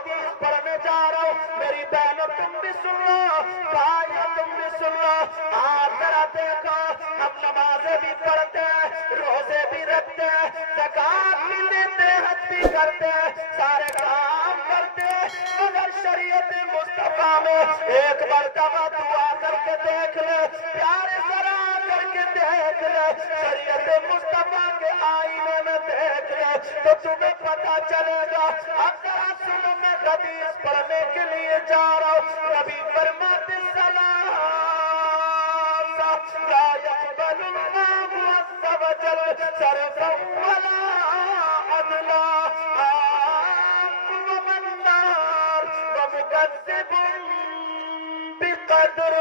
حدیث پڑھنے جا رہا ہوں، میری بہنوں تم بھی سن لو، بھائیوں تم بھی سن لو، آج ذرا دیکھو ہم نمازیں بھی پڑھتے ہیں، روزے بھی رکھتے ہیں، زکات بھی دیتے ہیں، حج بھی کرتے ہیں، سارے کام کرتے ہیں، مگر شریعت مصطفیٰ میں ایک مرتبہ دعا کر کے دیکھ لے، پیارے ذرا کر کے دیکھ لے، شریعت مصطفیٰ کے آئینے میں دیکھ لے تو تمہیں پتہ چلے گا۔ اب ذرا سنو، میں حدیث پڑھنے کے لیے جا رہا ہوں، نبی فرماتے لا يقبل الله عز وجل صرفا ولا عدلا ومن نار ومكذب بقدر۔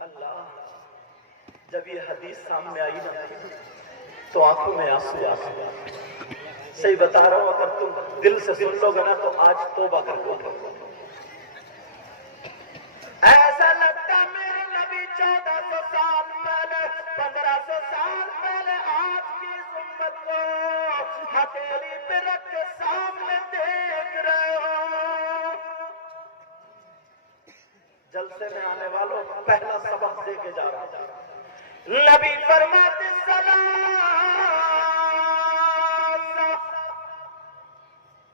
اللہ، جب یہ حدیث سامنے آئی نا تو آنکھوں میں آنسو آ گئے۔ صحیح بتا رہا ہوں، اگر تم دل سے سن لو گے نا تو آج توبہ کر لو۔ ایسا لگتا میرے نبی 1400 سال پہلے، 1500 سال پہلے آج کی اس امت کو ہتھیلی پہ رکھ کے سامنے دیکھ رہے ہو۔ جلسے میں آنے والوں پہلا سبق دے کے جا رہا ہوں، نبی فرماتے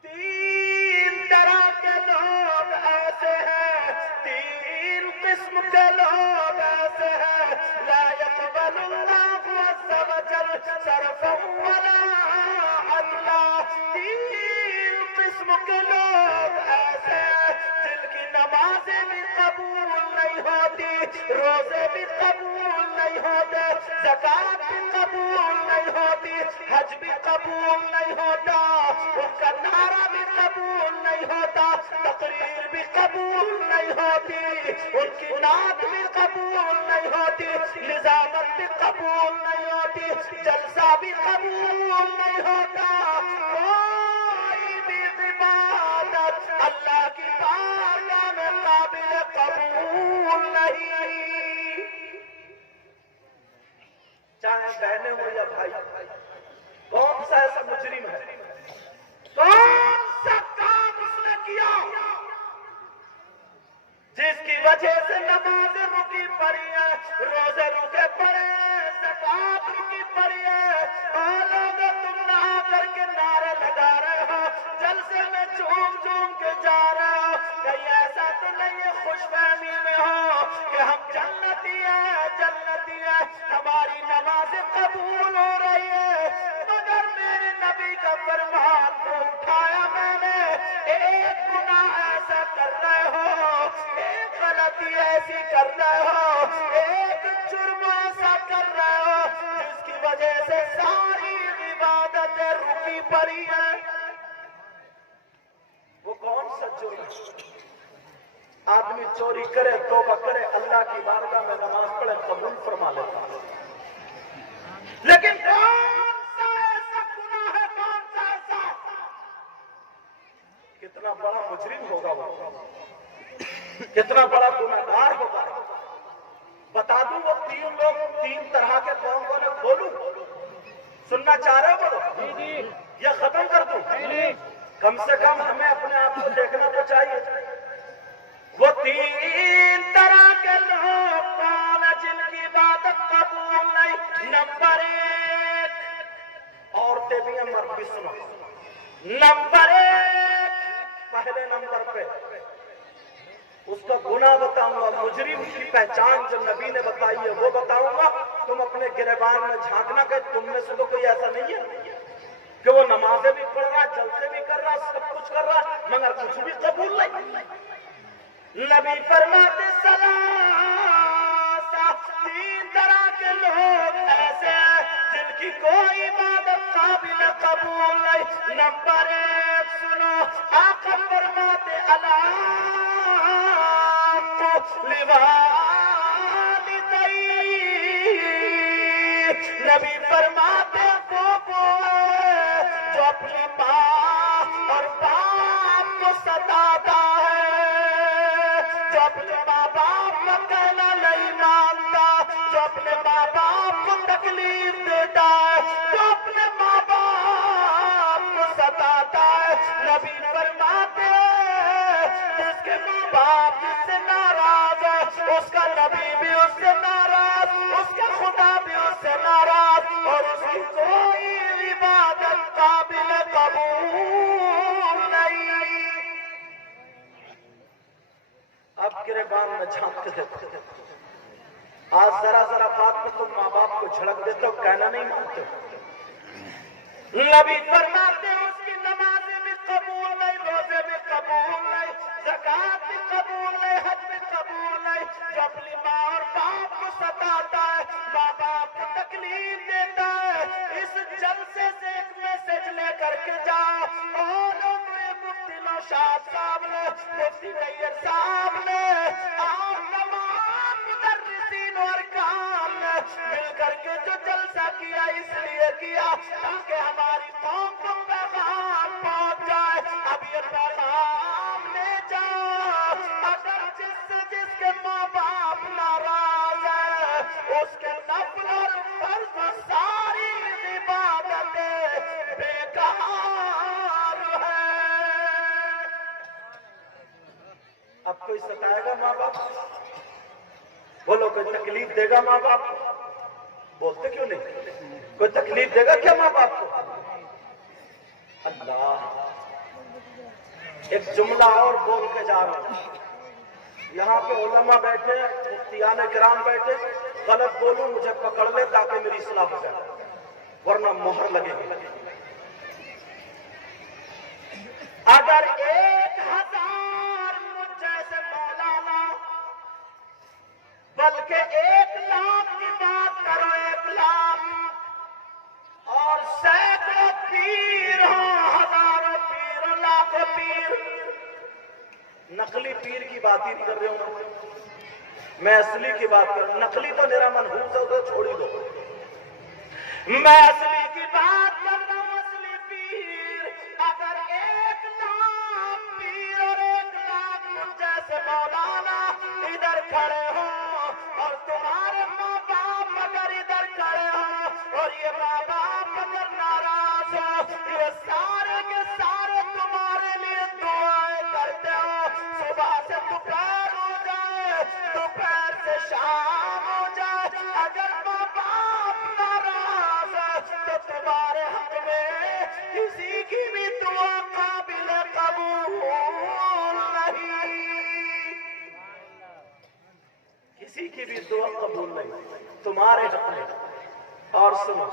تین طرح کے لوگ ایسے ہیں، تین قسم کے لوگ ایسے ہیں، لا يقبل الله عز وجل صرفا ولا عدلا۔ تین قسم کے لوگ ایسے ہیں جن کی نمازیں بھی قبول نہیں ہوتی، روزے بھی قبول نہیں ہوتے، زکات بھی قبول نہیں ہوتی، حج بھی قبول نہیں ہوتا، ان کا نعرہ بھی قبول نہیں ہوتا، تقریر بھی قبول نہیں ہوتی، ان کی نعت بھی قبول نہیں ہوتی، نظامت بھی قبول نہیں ہوتی، جلسہ بھی قبول نہیں ہوتا، کوئی بھی عبادت اللہ کی بارگاہ میں قابل قبول نہیں۔ چاہے بہنیں ہو یا بھائی، کون سا ایسا مجرم ہے، کون سا کام اس نے کیا جس کی وجہ سے نمازیں رکی پڑی ہے، روزے رکے پڑے ہیں، زکات رکی پڑی ہے، اور لوگ تم نہا کر کے نعرے لگا رہے ہو، جلسے میں جھوم جھوم کے جا رہے ہو، کہیں ایسا تو نہیں ہے خوش فہمی میں ہو کہ ہم جنتی ہیں، جنتی ہیں، ہماری نمازیں قبول ہو رہی ہے، مگر میرے نبی کا فرمان کو اٹھایا میں نے، ایک گناہ ایسا کر رہے ہو، ایک غلطی ایسی کر رہے ہو، ایک جرم ایسا کر رہے ہو جس کی وجہ سے ساری عبادتیں رکی پڑی ہیں۔ وہ کون سا جرم ہے؟ آدمی چوری کرے، توبہ کرے، اللہ کی بارگاہ میں نماز پڑھے، قبول فرما لیتا ہے، لیکن کون سا ایسا گناہ ہے، کون سا ایسا، کتنا بڑا مجرم ہوگا وہ، کتنا بڑا گناہگار ہوگا۔ بتا دوں وہ تین لوگ، تین طرح کے کون کون ہیں، بولوں؟ سننا چاہ رہے ہو بولو، یا ختم کر دوں؟ کم سے کم ہمیں اپنے آپ کو دیکھنا تو چاہیے۔ وہ تین طرح کے لوگ کون ہیں جن کی عبادت قبول نہیں؟ نمبر ایک، عورتیں بھی ہیں مرد بھی، سنو، نمبر ایک، پہلے نمبر پہ اس کا گناہ بتاؤں گا، مجرم کی پہچان جو نبی نے بتائی ہے وہ بتاؤں گا، تم اپنے گریبان میں جھانکنا کہ تم میں سے تو کوئی ایسا نہیں ہے کہ وہ نمازیں بھی پڑھ رہا، جلسے بھی کر رہا، سب کچھ کر رہا، مگر کچھ بھی قبول نہیں۔ نبی فرماتے تین طرح کے لوگ ایسے ہیں جن کی کوئی عبادت قابل قبول نہیں۔ نمبر ایک، سنو، آقا فرماتے نبی فرماتے وہ جو اپنی ماں اور باپ کو ستاتا ہے، جو اپنے ماں باپ کا کہنا نہیں مانتا، جو اپنے ماں باپ کو تکلیف دیتا ہے، جو اپنے ماں باپ کو ستاتا ہے، نبی فرماتے ہیں جس کے ماں باپ جس سے ناراض ہے اس کا نبی بھی اس سے ناراض، اس کا خدا بھی اس سے ناراض، اور اس کی کوئی عبادت قابل قبول نہیں۔ اب گریبان میں جھانک کے دیکھو، آج ذرا ذرا بات میں تم ماں باپ کو جھڑک دیتے ہو، کہنا نہیں مانتے ہو۔ نبی فرماتے ہیں اس کی نمازیں بھی قبول نہیں، روزے بھی قبول نہیں، زکوٰۃ بھی قبول نہیں، حج بھی قبول نہیں۔ جو اپنی ماں اور باپ کو ستاتا ہے، ماں باپ کو تکلیف دیتا ہے، اس جلسے سے ایک میسج لے کر کے جاؤ، اور مفتی نوشاد صاحب نے، مفتی نیّر صاحب نے، اور تمام مدرسین اور کام نے مل کر کے جو جلسہ کیا اس لیے کیا تاکہ ہماری قوم کو پیغام پہنچ جائے۔ اب یہ پیغام لے جاؤ، اگر جس کے ماں باپ ناراض ہے اس کے نفل اور فرض ساری عبادتیں بیکار ہے۔ اب کوئی ستائے گا ماں باپ؟ بولو کوئی تکلیف دے گا ماں باپ کو؟ بولتے کیوں نہیں؟ کوئی تکلیف دے گا کیا ماں باپ کو؟ اللہ، ایک جملہ اور بول کے جا رہا ہوں، یہاں پہ علماء بیٹھے، مفتیان کرام بیٹھے، غلط بولوں مجھے پکڑ لے تاکہ میری اصلاح ہو جائے، ورنہ مہر لگے گی۔ اگر 1000 مجھ جیسے مولانا، بلکہ 1,00,000 کی بات کرو، 1,00,000، اور سینکڑوں پیر ہوں، ہزاروں پیر، لاکھوں پیر، نقلی پیر کی بات ہی نہیں کر رہے ہوں میں اصلی کی بات کر رہا ہوں۔ نقلی تو میرا منحوس ہے، اسے چھوڑی دو، میں اصلی کی بات کر رہا ہوں، اصلی پیر۔ اگر 1,00,000 پیر اور 1,00,000 مجھ جیسے مولانا ادھر کھڑے ہوں، اور تمہارے ماں باپ اگر ادھر کھڑے ہوں، اور یہ ماں باپ اگر ناراض ہو، یہ سارے کے سارے تمہارے لیے دعائیں کرتے ہو، صبح سے دوپہر ہو جائے، دوپہر سے شام ہو جائے، اگر ماں باپ ناراض ہے تو تمہارے حق میں کسی کی بھی دعا قابل قبول نہیں، کسی کی بھی دعا قبول نہیں تمہارے حق میں۔ اور سنو،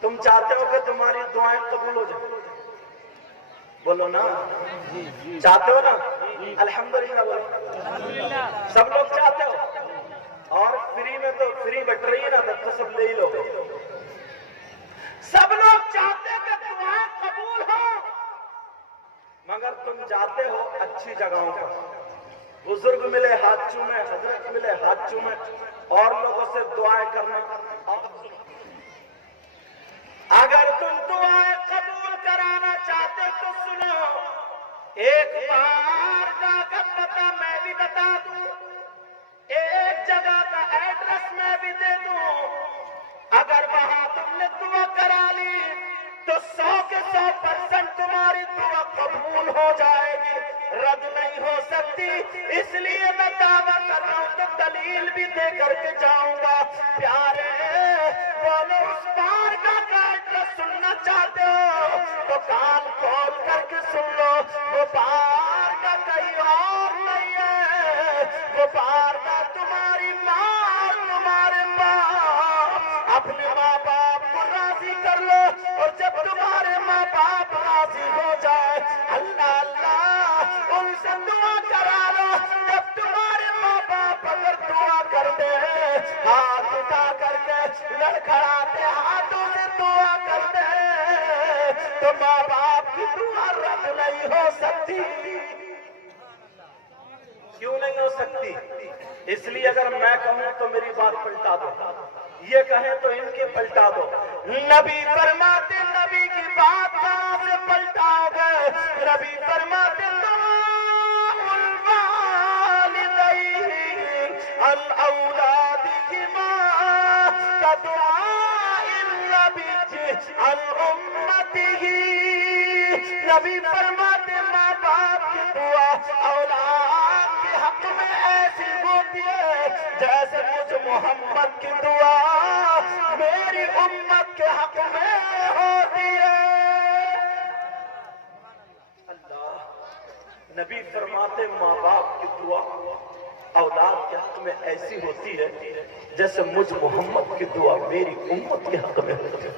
تم چاہتے ہو کہ تمہاری دعائیں قبول ہو جائیں؟ بولو نا، چاہتے ہو نا؟ الحمدللہ بولو، سب لوگ چاہتے ہو، اور فری میں تو فری بٹ رہی ہے نا، تب تو سب لے ہی لوگ، سب لوگ چاہتے ہیں کہ دعائیں قبول ہو، مگر تم جاتے ہو اچھی جگہوں پر، بزرگ ملے ہاتھ چومے، حضرت ملے ہاتھ چومے، اور لوگوں سے دعائیں کرنا۔ اگر تم دعائیں قبول کرانا چاہتے تو سنو، ایک بار کا پتہ میں بھی بتا دوں، ایک جگہ کا ایڈریس میں بھی دے دوں، اگر وہاں تم نے دعا کرا لی تو 100 کے 100% تمہاری دعا قبول ہو جائے گی، رد نہیں ہو سکتی۔ اس لیے میں دعویٰ کر رہا ہوں تو دلیل بھی دے کر کے جاؤں گا۔ پیارے بولو، اس بار کا ایڈریس سننا چاہتے ہو تو کان کھول کر کے سن لو، وہ بار کا کہیں اور نہیں ہے، وہ بار کا تمہاری ماں، تمہارے باپ، اپنے ماں باپ کو راضی کر لو، اور جب تمہارے ماں باپ راضی ہو جائے، اللہ اللہ ان سے دعا کرا لو۔ جب تمہارے ماں باپ اگر دعا کر دے، ہاتھ اٹھا کر کے لڑکھڑاتے ہاتھوں سے دعا کر دے، تو ماں باپ کی دعا رد نہیں ہو سکتی۔ کیوں نہیں ہو سکتی؟ اس لیے اگر میں کہوں تو میری بات پلٹا دو، یہ کہیں تو ان کی پلٹا دو۔ نبی فرماتے، نبی کی بات کہاں سے پلٹاؤ گے؟ نبی فرماتے الاولادهما كدعاء النبي عن امته نبی فرماتے ماں باپ کی دعا اولاد کے حق میں ایسی ہوتی ہے جیسے مجھ محمد کی دعا میری امت کے حق میں ہوتی ہے۔ اللہ نبی فرماتے ماں باپ کی دعا اولاد کے حق میں ایسی ہوتی ہے جیسے مجھ محمد کی دعا میری امت کے حق میں ہوتی ہے۔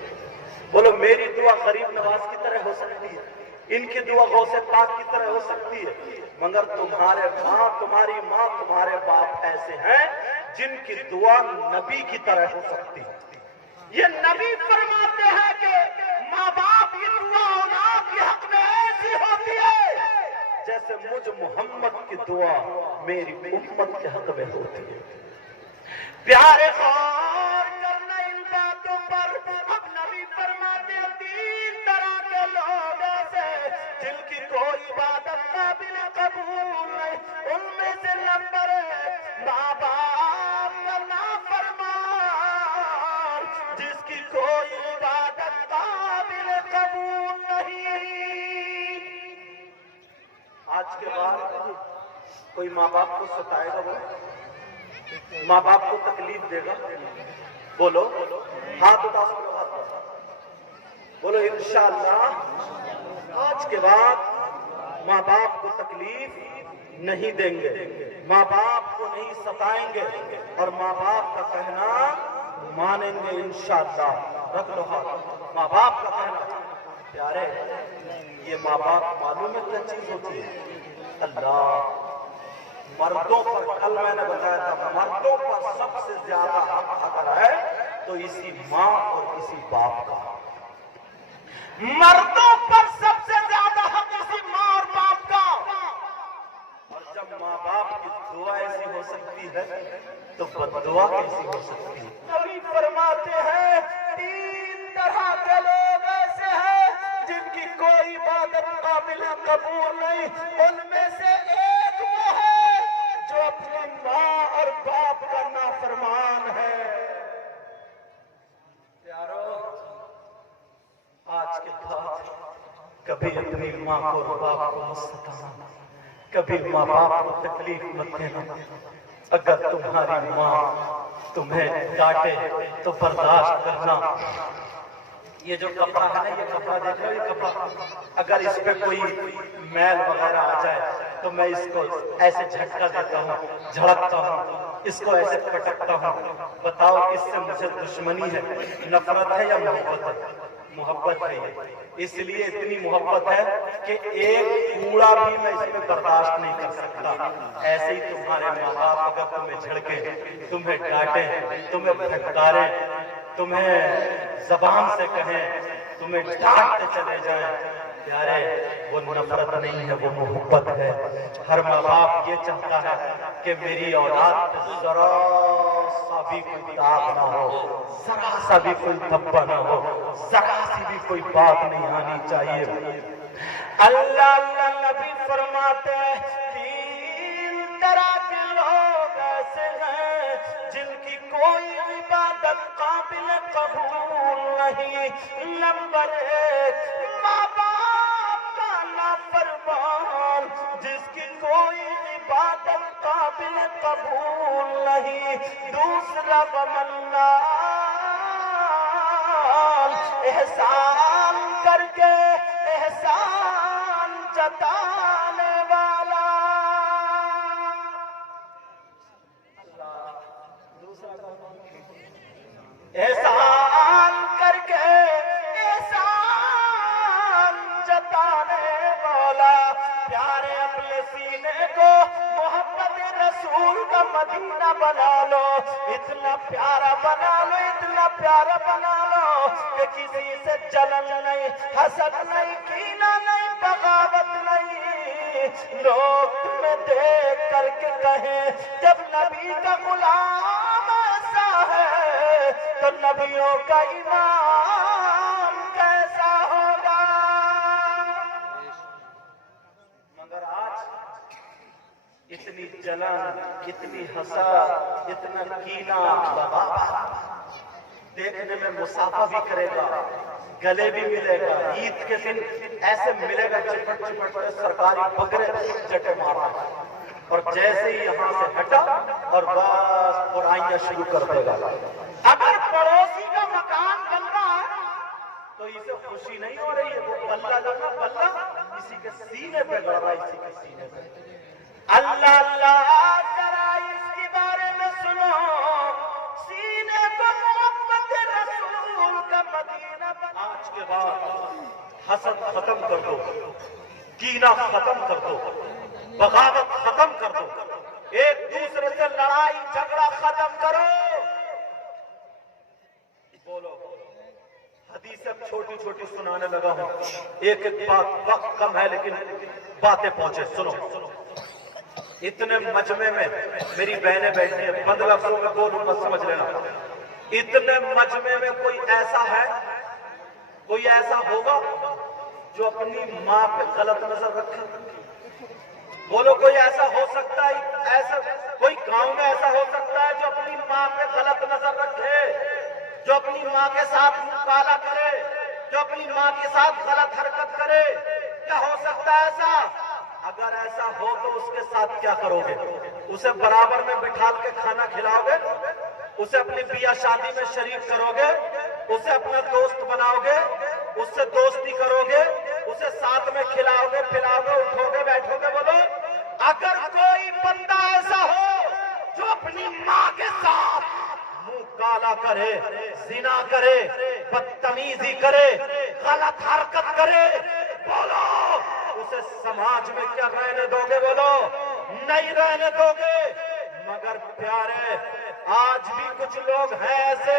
بولو میری دعا غریب نواز کی طرح ہو سکتی ہے، ان کی دعا غوث پاک کی طرح ہو سکتی ہے، مگر تمہارے ماں تمہارے باپ ایسے ہیں جن کی دعا نبی کی طرح ہو سکتی ہے۔ یہ نبی فرماتے ہیں کہ ماں باپ کی دعا اولاد کے حق میں ایسی ہوتی ہے جیسے مجھ محمد کی دعا میری امت کے حق میں ہوتی ہے۔ پیارے غور کرنا ان باتوں پر۔ اب نبی فرماتے ہیں تین طرح کے لوگ ایسے جن کی کوئی عبادت قابل قبول نہیں، ان میں سے نمبر ماں باپ کا نافرمان جس کی کوئی عبادت قابل قبول نہیں۔ آج کے بعد کوئی ماں باپ کو ستائے گا، وہ ماں باپ کو تکلیف دے گا، بولو ہاتھ اٹھا سکو، بولو انشاءاللہ آج کے بعد ماں باپ کو تکلیف نہیں دیں گے، ماں باپ کو نہیں ستائیں گے اور ماں باپ کا کہنا مانیں گے انشاءاللہ۔ رکھ لو ہاتھ، ماں باپ کا کہنا۔ پیارے یہ ماں باپ معلوم ہے کیا چیز ہوتی ہے؟ اللہ مردوں پر کل میں نے بتایا تھا مردوں پر سب سے زیادہ حق اگر ہے تو اسی ماں اور اسی باپ کا۔ مردوں پر سب سے زیادہ حق اسی ماں اور باپ کا، اور جب ماں باپ کی دعا ایسی ہو سکتی ہے تو بددعا کیسی ہو سکتی ہے؟ نبی فرماتے ہیں تین طرح کے لوگ ایسے ہیں جن کی کوئی عبادت قابل قبول نہیں، ان میں سے ایک وہ ہے جو اپنی ماں اور باپ کا نافرمان ہے۔ پیارو آج کے بعد کبھی اپنی ماں کو اور باپ کو مت ستانا، کبھی ماں باپ کو تکلیف مت دینا۔ اگر تمہاری ماں تمہیں ڈانٹے تو برداشت کرنا۔ یہ جو کپڑا ہے نا، یہ کپڑا دیکھ رہے ہو، یہ کپڑا اگر اس پہ کوئی میل وغیرہ آ جائے تو میں اس کو ایسے جھٹکا دیتا ہوں، جھڑکتا ہوں، اس کو ایسے پٹکتا ہوں۔ بتاؤ اس سے مجھے دشمنی ہے، نفرت ہے یا محبت ہے؟ محبت ہے۔ اس لیے اتنی محبت ہے کہ ایک کوڑا بھی میں اس میں برداشت نہیں کر سکتا۔ ایسے ہی تمہارے ماں باپ اگر تمہیں جھڑکے، تمہیں ڈانٹے، تمہیں پھٹکارے، تمہیں زبان سے کہیں، تمہیں ڈانٹتے چلے جائیں، پیارے وہ نفرت نہیں ہے، وہ محبت ہے۔ ہر ماں باپ یہ چاہتا ہے کہ میری اولاد پہ ذرا سا بھی کوئی داغ نہ ہو، ذرا سا بھی کوئی دھبا نہ ہو، ذرا سی بھی کوئی بات نہیں آنی چاہیے۔ اللہ نبی فرماتے ہیں تین طرح کے لوگ ایسے ہیں جن کی کوئی عبادت قابل قبول نہیں۔ نمبر ایک ماں باپ کا نافرمان جس کی کوئی عبادت قابل قبول نہیں۔ دوسرا ومنان احسان کر کے احسان جتانے والا۔ احسان کر کے احسان جتانے والا۔ پیارے اپنے سینے کو محبت رسول کا مدینہ بنا لو، اتنا پیارا بنا لو، اتنا پیارا بنا لو کہ کسی سے جلن نہیں، حسد نہیں، کینہ نہیں، بغاوت نہیں۔ لوگ تمہیں دیکھ کر کے کہیں جب نبی کا غلام ایسا ہے تو نبیوں کا امام کیسا ہوگا؟ مگر آج اتنی جلن، اتنی حسد، اتنا کینہ، بغاوت، دیکھنے میں مسافہ بھی کرے گا، گلے بھی ملے گا، عید کے دن ایسے ملے گا چپٹ چپٹ کے سرکاری بکرے چٹے مارا، اور جیسے ہی یہاں سے ہٹا اور بس برائیاں شروع کر دے گا۔ اگر پڑوسی کا مکان بن رہا ہے تو اسے خوشی نہیں ہو رہی ہے، وہ بلہ جو نا بلہ اسی کے سینے پہ گڑ رہا ہے، اسی کے سینے پہ۔ اللہ اللہ ذرا اس کے بارے میں سنو، سینے کو محبت رسول کا مدینہ بنا۔ آج کے بعد حسد ختم کر دو، کینہ ختم کر دو، بغاوت ختم کر دو، ایک دوسرے سے لڑائی جھگڑا ختم کرو۔ بولو، حدیث اب چھوٹی چھوٹی سنانے لگا ہوں، ایک ایک بات، وقت کم ہے لیکن باتیں پہنچے، سنو۔ اتنے مجمع میں میری بہنیں بیٹھی ہیں، 15 لفظوں میں بولوں گا سمجھ لینا۔ اتنے مجمع میں کوئی ایسا ہے، کوئی ایسا ہوگا جو اپنی ماں پہ غلط نظر رکھے؟ بولو، کوئی ایسا ہو سکتا ہے؟ ایسا کوئی گاؤں میں ایسا ہو سکتا ہے جو اپنی ماں پہ غلط نظر رکھے، جو اپنی ماں کے ساتھ منہ کالا کرے، جو اپنی ماں کے ساتھ غلط حرکت کرے؟ کیا ہو سکتا ہے ایسا؟ اگر ایسا ہو تو اس کے ساتھ کیا کرو گے؟ اسے برابر میں بٹھا کے کھانا کھلاؤ گے؟ اسے اپنی بیاہ شادی میں شریک کرو گے؟ اسے اپنا دوست بناؤ گے؟ اس سے دوستی کرو گے؟ اسے ساتھ میں کھلاؤ گے، پلاؤ گے، اٹھو گے، بیٹھو گے؟ بولو، اگر کوئی بندہ ایسا ہو جو اپنی ماں کے ساتھ منہ کالا کرے، زنا کرے، بدتمیزی کرے، غلط حرکت کرے، بولو اسے سماج میں کیا رہنے دو گے؟ بولو، نہیں رہنے دو گے۔ مگر پیارے، آج بھی کچھ لوگ ہیں ایسے،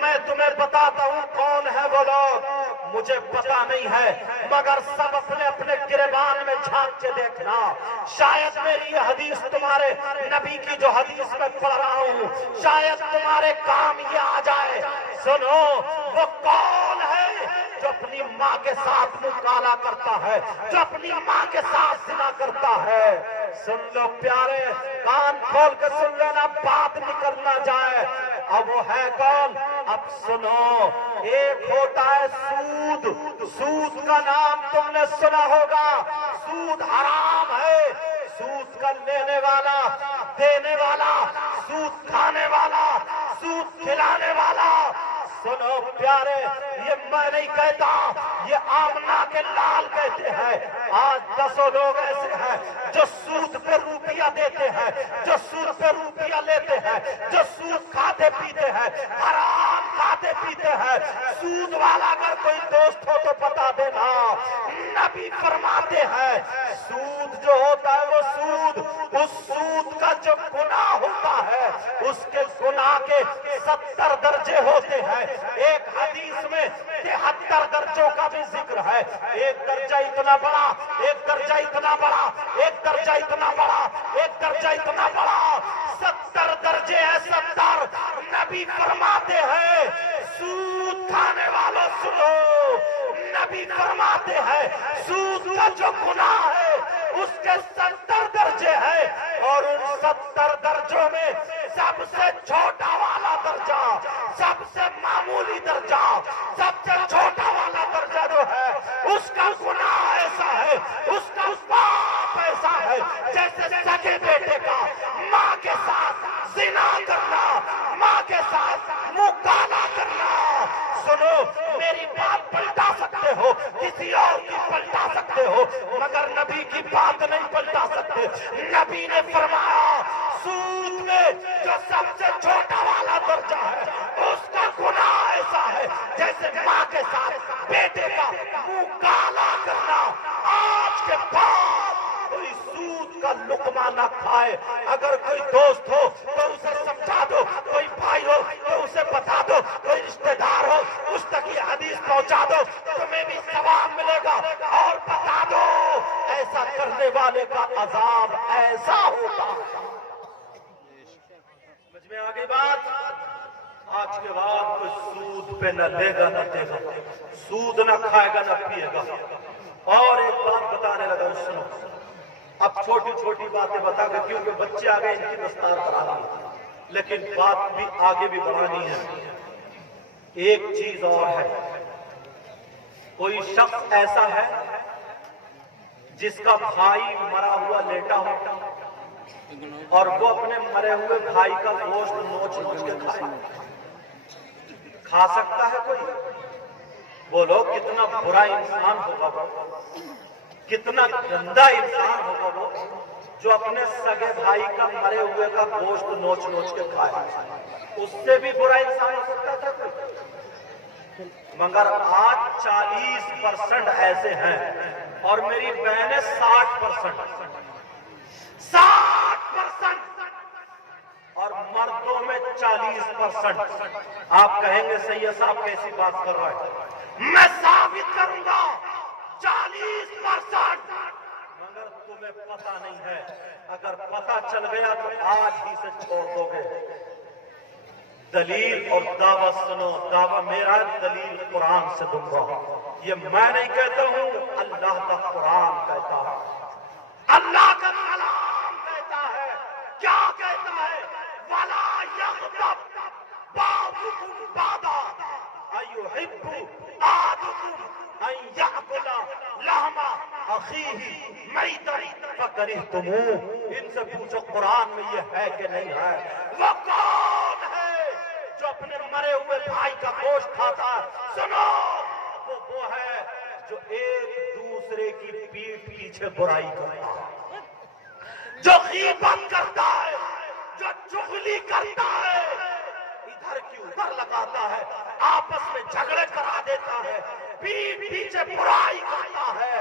میں تمہیں بتاتا ہوں کون ہے وہ لوگ، مجھے پتا نہیں ہے، مگر سب اپنے اپنے گریبان میں جھانک کے دیکھنا، شاید میری یہ حدیث تمہارے نبی کی جو حدیث میں پڑھ رہا ہوں، شاید تمہارے کام یہ آ جائے۔ سنو، وہ کون ہے جو اپنی ماں کے ساتھ منہ کالا کرتا ہے، جو اپنی ماں کے ساتھ زنا کرتا ہے؟ سن لو پیارے، کان کھول کے سن لینا، بات نکل نہ جائے۔ اب وہ ہے کون؟ اب سنو، ایک ہوتا ہے سود۔ سود کا نام تم نے سنا ہوگا، سود حرام ہے، سود کا لینے والا، دینے والا، سود کھانے والا، سود کھلانے والا۔ سنو پیارے، یہ میں نہیں کہتا، یہ آمنہ کے لال کہتے ہیں۔ آج 10 لوگ ایسے ہیں جو سود پہ روپیہ دیتے ہیں، جو سود پہ روپیہ لیتے ہیں، جو سود کھاتے پیتے ہیں، حرام کھاتے پیتے ہیں۔ سود والا اگر کوئی دوست ہو تو بتا دینا، نبی فرماتے ہیں سود جو ہوتا ہے وہ سود، اس سود کا جو گناہ ہوتا ہے اس کے گناہ کے 70 درجے ہوتے ہیں۔ ایک حدیث میں 73 درجوں کا بھی ذکر ہے، ایک درجہ اتنا بڑا، ایک درجہ اتنا بڑا، ایک درجہ اتنا بڑا، ایک درجہ اتنا بڑا، 70 درجے ہیں، 70۔ نبی فرماتے ہیں سود کھانے والوں سنو، نبی فرماتے ہیں سود کا جو گناہ ہے اس کے 70 درجے ہیں، اور ان 70 درجوں میں سب سے چھوٹا والا درجہ، سب سے معمولی درجہ، سب سے چھوٹا والا درجہ جو ہے اس کا گناہ ایسا ہے، اس کا پاپ ایسا ہے جیسے سگے بیٹے کا ماں کے ساتھ زنا کرنا، ماں کے ساتھ منہ کالا کرنا۔ سنو، میری بات پلٹا سکتے ہو، کسی اور کی پلٹا سکتے ہو، مگر نبی کی بات نہیں پلٹا سکتے۔ نبی نے فرمایا سود میں جو سب سے چھوٹا والا درجہ ہے اس کا گناہ ایسا ہے جیسے ماں کے ساتھ بیٹے کا منہ کالا کرنا۔ آج کے بعد کوئی سود کا لقمہ نہ کھائے۔ اگر کوئی دوست ہو تو اسے سمجھا دو، کوئی بھائی ہو تو اسے بتا دو، کوئی رشتہ دار ہو اس تک یہ حدیث پہنچا دو، تمہیں بھی ثواب ملے گا۔ اور بتا دو ایسا کرنے والے کا عذاب ایسا ہوگا۔ سمجھ میں آ گئی بات؟ آج کے بعد کوئی سود پہ نہ لے گا نہ دے گا، سود نہ کھائے گا نہ پیے گا۔ اور ایک بات بتانے لگا، سنو، اب چھوٹی چھوٹی باتیں بتا کر، کیونکہ بچے آگے ان کی دستار کرانی ہے، لیکن بات بھی آگے بھی بڑھانی ہے۔ ایک چیز اور ہے، کوئی شخص ایسا ہے جس کا بھائی مرا ہوا لیٹا ہو اور وہ اپنے مرے ہوئے بھائی کا گوشت نوچ نوچ کے کھائے؟ کھا سکتا ہے کوئی؟ بولو کتنا برا انسان ہوگا وہ، کتنا گندا انسان ہوگا وہ جو اپنے سگے بھائی کا مرے ہوئے کا گوشت نوچ نوچ کے کھائے۔ اس سے بھی برا انسان ہو سکتا تھا کوئی؟ مگر آج 40% ایسے ہیں اور میری بہنیں 60%، 60% اور مردوں میں 40%۔ آپ کہیں گے سید صاحب کیسی بات کر رہے ہیں؟ میں ثابت کروں گا 40%، مگر تمہیں پتہ نہیں ہے۔ اگر پتہ چل گیا تو آج ہی سے چھوڑ دو گے۔ دلیل اور دعویٰ سنو، دعویٰ میرا، دلیل قرآن سے دوں گا۔ یہ میں نہیں کہتا ہوں، اللہ کا قرآن کہتا ہے، اللہ کا کلام کہتا ہے۔ کیا کہتا ہے؟ وَلَا يَغْتَبْ بَعْضُكُمْ بَعْضًا أَيُحِبُّ أَحَدُكُمْ أَن يَأْكُلَ لَحْمَ أَخِيهِ مَيْتًا فَكَرِهْتُمُوهُ۔ ان سے پوچھو قرآن میں یہ ہے کہ نہیں ہے؟ وہ کون ہے جو اپنے مرے ہوئے بھائی کا گوشت کھاتا ہے؟ سنو، وہ ہے جو ایک دوسرے کی پیٹھ پیچھے برائی کرتا ہے، جو غیبت کرتا ہے، جو چغلی کرتا ہے، ادھر کی ادھر لگاتا ہے، آپس میں جھگڑے کرا دیتا ہے، پیٹھ پیچھے برائی کرتا ہے۔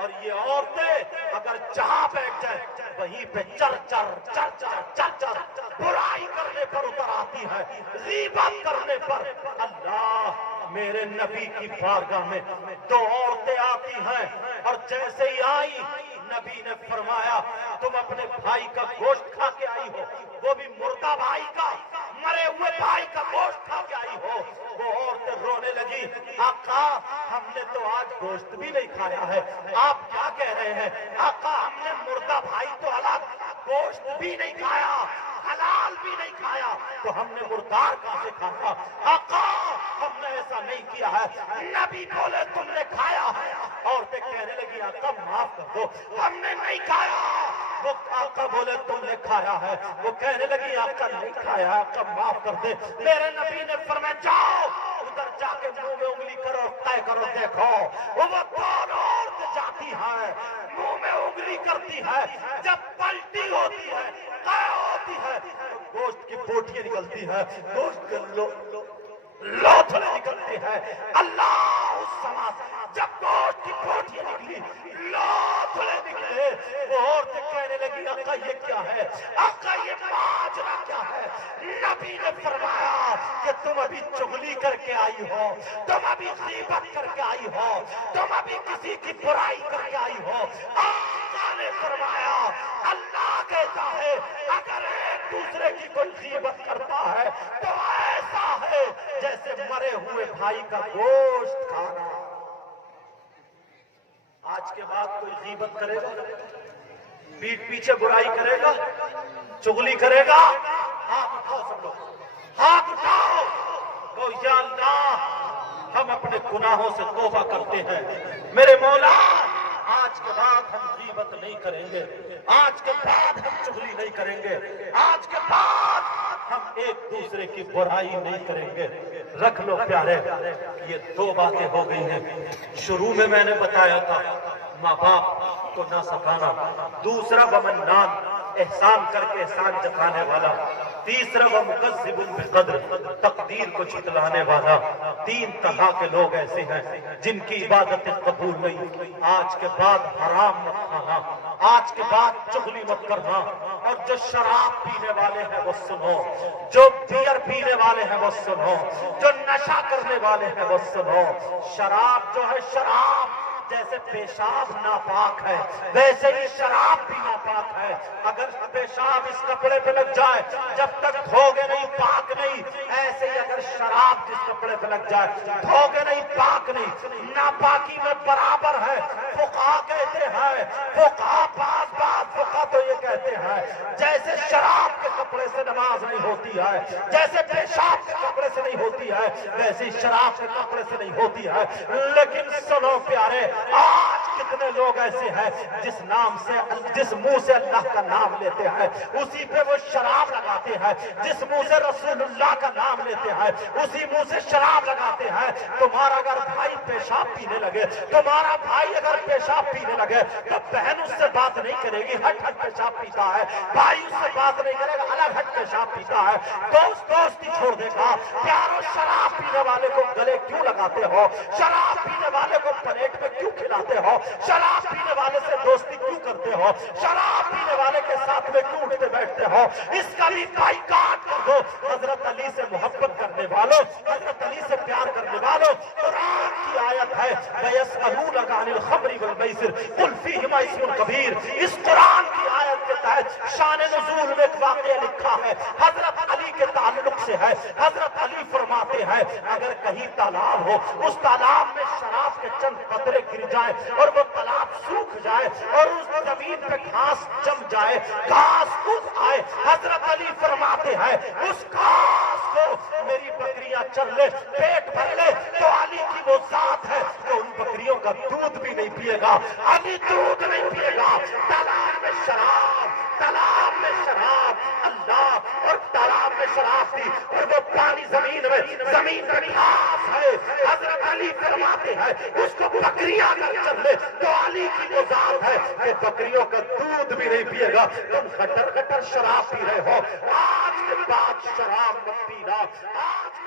اور یہ عورتیں اگر جہاں بیٹھ جائیں وہیں پہ چر چر چر چر چر چر برائی کرنے پر اتر آتی ہے، غیبت کرنے پر۔ اللہ، میرے نبی کی بارگاہ میں 2 عورتیں آتی ہیں اور جیسے ہی آئی نبی نے فرمایا تم اپنے بھائی کا گوشت کھا کے آئی ہو، وہ بھی مردہ بھائی کا، مرے ہوئے بھائی کا گوشت کھا کے آئی ہو۔ وہ عورتیں رونے لگی، آقا ہم نے تو آج گوشت بھی نہیں کھایا ہے، آپ کیا کہہ رہے ہیں؟ آقا ہم نے مردہ بھائی تو الگ، گوشت بھی نہیں کھایا، حلال بھی نہیں کھایا، تو ہم نے مردار کہاں سے کھایا؟ آقا ہم نے ایسا نہیں کیا ہے۔ نبی بولے تم نے کھایا ہے؟ عورتیں کہنے لگی آقا معاف کر دو، ہم نے نہیں کھایا۔ وہ آقا بولے تم نے کھایا ہے؟ وہ کہنے لگی آقا نہیں کھایا، آقا معاف کر دے۔ میرے نبی نے فرمایا جاؤ ادھر جا کے منہ میں انگلی کرو، طے کرو، دیکھو وہ 2 عورتیں جاتی ہیں، منہ میں انگلی کرتی ہے، جب پلٹی ہوتی ہے، طے ہوتی ہے، گوشت کی بوٹیاں نکلتی ہے، گوشت کے لوتھڑے نکلتے ہیں۔ اللہ الصمد، جب گوشت کی بوٹیاں نکلی، لوتھڑے نکلے، وہ عورتیں کہنے لگی آقا یہ کیا ہے؟ آقا یہ ماجرا کیا ہے؟ نبی نے فرمایا کہ تم ابھی چغلی کر کے آئی ہو، تم ابھی غیبت کر کے آئی ہو، تم ابھی کسی کی برائی کر کے آئی ہو۔ آقا نے فرمایا اللہ کہتا ہے اگر ایک دوسرے کی کوئی غیبت کرتا ہے تو ایسا ہے جیسے مرے ہوئے بھائی کا گوشت کھانا۔ آج کے بعد کوئی غیبت کرے گا، پیٹھ پیچھے برائی کرے گا، چغلی کرے گا، ہاتھ اٹھاؤ سب لوگ، ہاتھ اٹھاؤ، تو یا اللہ ہم اپنے گناہوں سے توبہ کرتے ہیں، میرے مولا آج کے بعد ہم غیبت نہیں کریں گے، آج کے بعد ہم چغلی نہیں کریں گے، آج کے بعد ہم ایک دوسرے کی برائی نہیں کریں گے۔ رکھ لو پیارے، یہ 2 باتیں ہو گئی ہیں۔ شروع میں نے بتایا تھا ماں باپ کو نہ سکھانا، دوسرا ومنان احسان کر کے احسان جتانے والا، تیسرا ومکذب بقدر تقدیر کو جھٹلانے والا۔ 3 طرح کے لوگ ایسے ہیں جن کی عبادتیں قبول نہیں۔ آج کے بعد حرام مت کھانا، آج کے بعد چغلی مت کرنا، اور جو شراب پینے والے ہیں وہ سنو، جو بیئر پینے والے ہیں وہ سنو، جو نشہ کرنے والے ہیں وہ سنو۔ شراب جو ہے، شراب جیسے پیشاب ناپاک ہے ویسے ہی شراب بھی ناپاک ہے۔ اگر پیشاب اس کپڑے پہ لگ جائے جب تک دھوگے نہیں پاک نہیں، ایسے ہی اگر شراب جس کپڑے پہ لگ جائے دھوگے نہیں پاک نہیں، ناپاکی میں برابر ہے۔ فقہا کہتے ہیں، فقہا بعض فقہ تو یہ کہتے ہیں جیسے شراب کے کپڑے سے نماز نہیں ہوتی ہے، جیسے پیشاب کے کپڑے سے نہیں ہوتی ہے، ویسے شراب کے کپڑے سے نہیں ہوتی ہے۔ لیکن سنو پیارے، آج کتنے لوگ ایسے ہیں جس منہ سے اللہ کا نام لیتے ہیں اسی پہ وہ شراب لگاتے ہیں، جس منہ سے رسول اللہ کا نام لیتے ہیں اسی منہ سے شراب لگاتے ہیں۔ تمہارا اگر بھائی پیشاب پینے لگے، تمہارا بھائی اگر پیشاب پینے لگے تو بہن اس سے بات نہیں کرے گی، ہٹ ہٹ پیشاب پیتا ہے، بھائی اس سے بات نہیں کرے گا، الگ ہٹ پیشاب پیتا ہے، دوست ہی چھوڑ دے گا۔ پیارو، شراب پینے والے کو گلے کیوں لگاتے ہو؟ شراب پینے والے کو پلیٹ میں کیوں کھلاتے ہو؟ شراب پینے والے سے دوستی کیوں کرتے ہو؟ شراب پینے والے کے ساتھ میں کیوں اٹھتے بیٹھتے ہو؟ اس کا بھی بائیکاٹ کر دو۔ حضرت علی سے محبت کرنے والوں، حضرت علی سے پیار کرنے والوں، قرآن کی آیت ہے وَيَسْأَلُونَكَ عَنِ الْخَمْرِ وَالْمَيْسِرِ قُلْ فِيهِمَا اسْمٌ كَبِيرٌ۔ اس قرآن کی آیت کے تحت شان نزول میں ایک واقعہ لکھا ہے، حضرت علی کے تعلق سے ہے۔ حضرت علی فرماتے ہیں اگر کہیں تالاب ہو، اس تالاب میں شراب کے چند قطرے گر جائیں اور وہ تالاب سوکھ جائے اور اس زمین پہ گھاس جم جائے، گھاس اگ آئے، حضرت علی فرماتے ہیں اس گھاس کو میری بکریاں چر لے، پیٹ بھر لے، تو علی کی وہ ذات ہے کہ ان بکریوں کا دودھ بھی نہیں پیے گا۔ علی دودھ نہیں پیے گا، تالاب میں شراب، تالاب میں شراب، اللہ اور تالاب میں شراب تھی اور وہ پانی زمین میں گھاس ہے۔ حضرت علی فرماتے ہیں اس کو بکریاں اگر چر لے تو علی کی وہ ذات ہے کہ بکریوں کا دودھ بھی نہیں پیے گا۔ تم گٹر گٹر شراب پی رہے ہو، آج کے بعد شراب مت پینا۔ آج